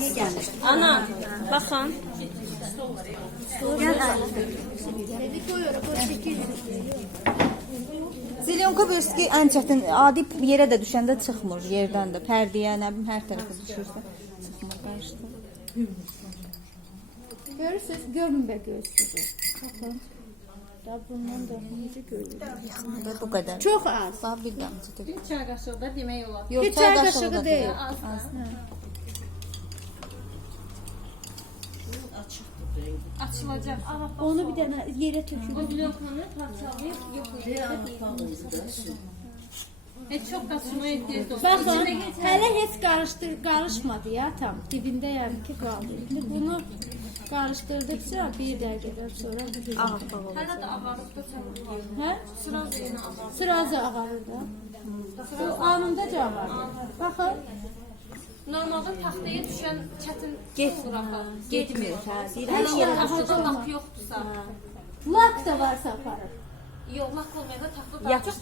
İyi. Ana, baxın. Zilyonka bölüsü ən çətin adi yerə də düşəndə çıxmır yerdən də. Pərdəyə, nə bilim, hər tərəfə düşürsə çıxmır qarşıda. Görürsünüz, görün be gözsüzü. Bakın. Da bundan da necə görürük. Bu qədər. Çox az. Bax bir damcı da. Bir çay qaşığı da demək olar. Yox, Bir çay qaşığı da deyil. Az. Açılacaq. Aha, Onu bir dənə yerə tökülür. o blokunu parçalayıb yox Heç çox qaçırmaya ehtiyac yoxdur. Baxın, hələ heç qarışdır, qarışmadı ya tam. Dibində yəni ki qaldı. İndi bunu qarışdırdıqca bir dəqiqədən sonra. Ağappaq olur. Hələ də ağarlıqda çabuk var. Hə? Sıra yeni ağarır. Sırazı ağarır da. Bu anındaca ağarır. Baxın. Normalda taxtaya düşən çətin Get- olur axı. Getmir, hə. Deyirəm Hər şey yerə Taxtada lap yoxdursa. Lak da varsa aparır. Yox, lak olmayanda taxta daha çox